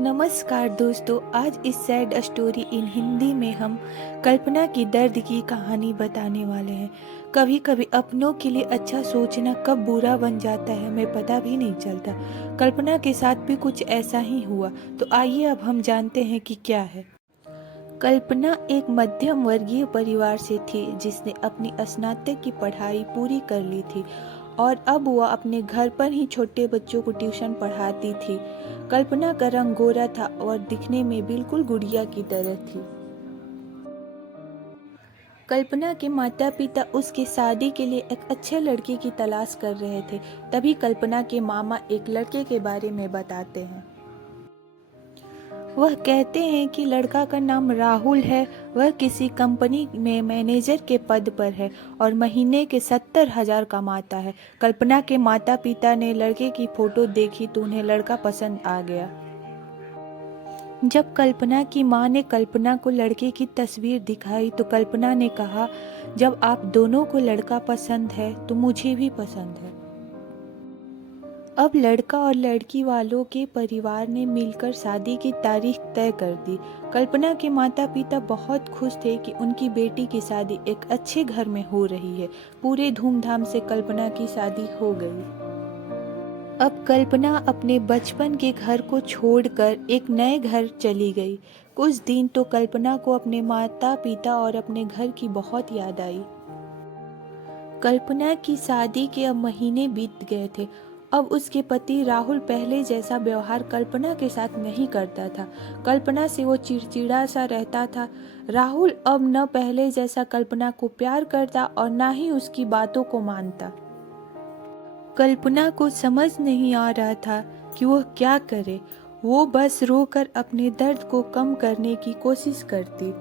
नमस्कार दोस्तों, आज इस सैड स्टोरी इन हिंदी में हम कल्पना की दर्द की कहानी बताने वाले हैं। कभी कभी अपनों के लिए अच्छा सोचना कब बुरा बन जाता है हमें पता भी नहीं चलता। कल्पना के साथ भी कुछ ऐसा ही हुआ, तो आइए अब हम जानते हैं कि क्या है। कल्पना एक मध्यम वर्गीय परिवार से थी जिसने अपनी स्नातक की पढ़ाई पूरी कर ली थी और अब वह अपने घर पर ही छोटे बच्चों को ट्यूशन पढ़ाती थी। कल्पना का रंग गोरा था और दिखने में बिल्कुल गुड़िया की तरह थी। कल्पना के माता पिता उसकी शादी के लिए एक अच्छे लड़के की तलाश कर रहे थे। तभी कल्पना के मामा एक लड़के के बारे में बताते हैं। वह कहते हैं कि लड़का का नाम राहुल है। वह किसी कंपनी में मैनेजर के पद पर है और महीने के 70,000 कमाता है। कल्पना के माता पिता ने लड़के की फोटो देखी तो उन्हें लड़का पसंद आ गया। जब कल्पना की मां ने कल्पना को लड़के की तस्वीर दिखाई तो कल्पना ने कहा, जब आप दोनों को लड़का पसंद है तो मुझे भी पसंद है। अब लड़का और लड़की वालों के परिवार ने मिलकर शादी की तारीख तय कर दी। कल्पना के माता पिता बहुत खुश थे कि उनकी बेटी की शादी एक अच्छे घर में हो रही है। पूरे धूमधाम से कल्पना की शादी हो गई। अब कल्पना अपने बचपन के घर को छोड़कर एक नए घर चली गई। कुछ दिन तो कल्पना को अपने माता पिता और अपने घर की बहुत याद आई। कल्पना की शादी के अब महीने बीत गए थे। अब उसके पति राहुल पहले जैसा व्यवहार कल्पना के साथ नहीं करता था। कल्पना से वो चिड़चिड़ा सा रहता था। राहुल अब न पहले जैसा कल्पना को प्यार करता और न ही उसकी बातों को मानता। कल्पना को समझ नहीं आ रहा था कि वह क्या करे। वो बस रोकर अपने दर्द को कम करने की कोशिश करती।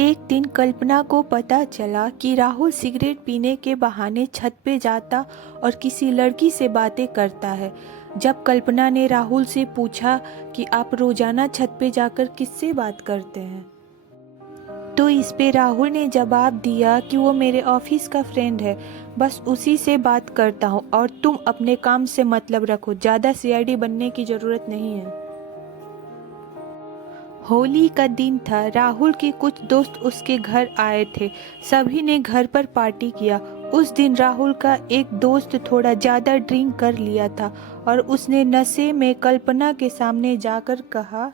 एक दिन कल्पना को पता चला कि राहुल सिगरेट पीने के बहाने छत पे जाता और किसी लड़की से बातें करता है। जब कल्पना ने राहुल से पूछा कि आप रोजाना छत पे जाकर किससे बात करते हैं, तो इस पे राहुल ने जवाब दिया कि वो मेरे ऑफिस का फ्रेंड है, बस उसी से बात करता हूँ और तुम अपने काम से मतलब रखो, ज़्यादा सीआईडी बनने की ज़रूरत नहीं है। होली का दिन था। राहुल के कुछ दोस्त उसके घर आए थे। सभी ने घर पर पार्टी किया। उस दिन राहुल का एक दोस्त थोड़ा ज़्यादा ड्रिंक कर लिया था और उसने नशे में कल्पना के सामने जाकर कहा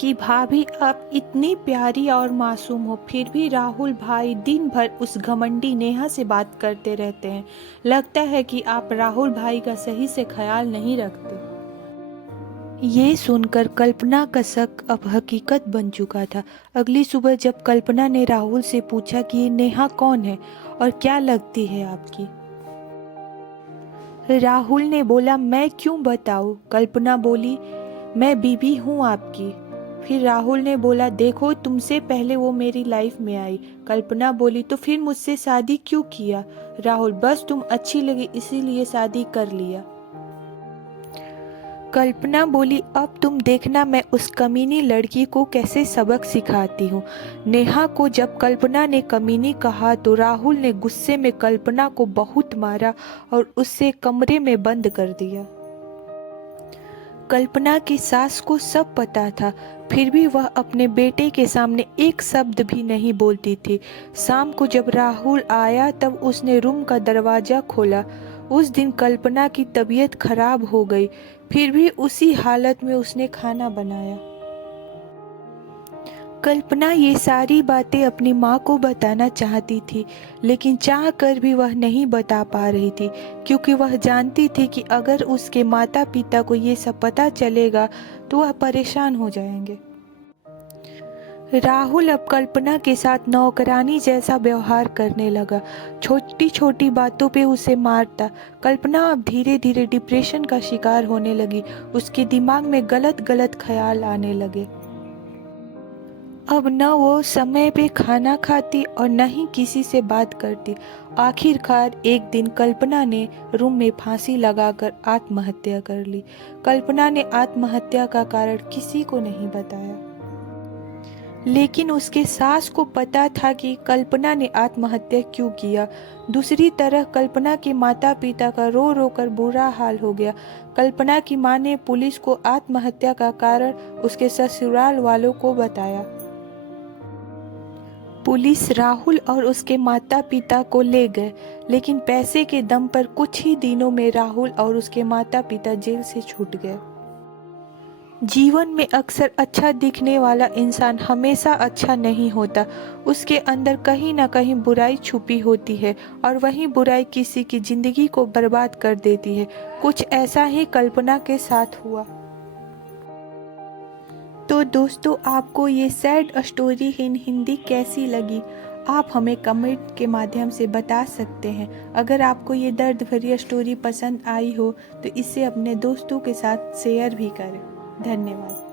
कि भाभी आप इतनी प्यारी और मासूम हो, फिर भी राहुल भाई दिन भर उस घमंडी नेहा से बात करते रहते हैं। लगता है कि आप राहुल भाई का सही से ख्याल नहीं रखते। ये सुनकर कल्पना का शक अब हकीकत बन चुका था। अगली सुबह जब कल्पना ने राहुल से पूछा कि ये नेहा कौन है और क्या लगती है आपकी, राहुल ने बोला, मैं क्यों बताऊं। कल्पना बोली, मैं बीबी हूँ आपकी। फिर राहुल ने बोला, देखो तुमसे पहले वो मेरी लाइफ में आई। कल्पना बोली, तो फिर मुझसे शादी क्यों किया। राहुल, बस तुम अच्छी लगी इसीलिए शादी कर लिया। कल्पना बोली, अब तुम देखना मैं उस कमीनी लड़की को कैसे सबक सिखाती हूँ। नेहा को जब कल्पना ने कमीनी कहा तो राहुल ने गुस्से में कल्पना को बहुत मारा और उससे कमरे में बंद कर दिया। कल्पना की सास को सब पता था, फिर भी वह अपने बेटे के सामने एक शब्द भी नहीं बोलती थी। शाम को जब राहुल आया तब उसने रूम का दरवाज़ा खोला। उस दिन कल्पना की तबीयत खराब हो गई, फिर भी उसी हालत में उसने खाना बनाया। कल्पना ये सारी बातें अपनी माँ को बताना चाहती थी, लेकिन चाह कर भी वह नहीं बता पा रही थी, क्योंकि वह जानती थी कि अगर उसके माता पिता को ये सब पता चलेगा तो वह परेशान हो जाएंगे। राहुल अब कल्पना के साथ नौकरानी जैसा व्यवहार करने लगा। छोटी छोटी बातों पे उसे मारता। कल्पना अब धीरे धीरे डिप्रेशन का शिकार होने लगी। उसके दिमाग में गलत गलत ख्याल आने लगे। अब न वो समय पे खाना खाती और न ही किसी से बात करती। आखिरकार एक दिन कल्पना ने रूम में फांसी लगाकर आत्महत्या कर ली। कल्पना ने आत्महत्या का कारण किसी को नहीं बताया। लेकिन उसके सास को पता था कि कल्पना ने आत्महत्या क्यों किया। दूसरी तरफ कल्पना के माता पिता का रो रो कर बुरा हाल हो गया। कल्पना की मां ने पुलिस को आत्महत्या का कारण उसके ससुराल वालों को बताया। पुलिस राहुल और उसके माता पिता को ले गए, लेकिन पैसे के दम पर कुछ ही दिनों में राहुल और उसके माता पिता जेल से छूट गए। जीवन में अक्सर अच्छा दिखने वाला इंसान हमेशा अच्छा नहीं होता। उसके अंदर कहीं ना कहीं बुराई छुपी होती है और वही बुराई किसी की जिंदगी को बर्बाद कर देती है। कुछ ऐसा ही कल्पना के साथ हुआ। तो दोस्तों, आपको ये सैड स्टोरी इन हिंदी कैसी लगी? आप हमें कमेंट के माध्यम से बता सकते हैं। अगर आपको ये दर्द भरी स्टोरी पसंद आई हो तो इसे अपने दोस्तों के साथ शेयर भी करें। धन्यवाद।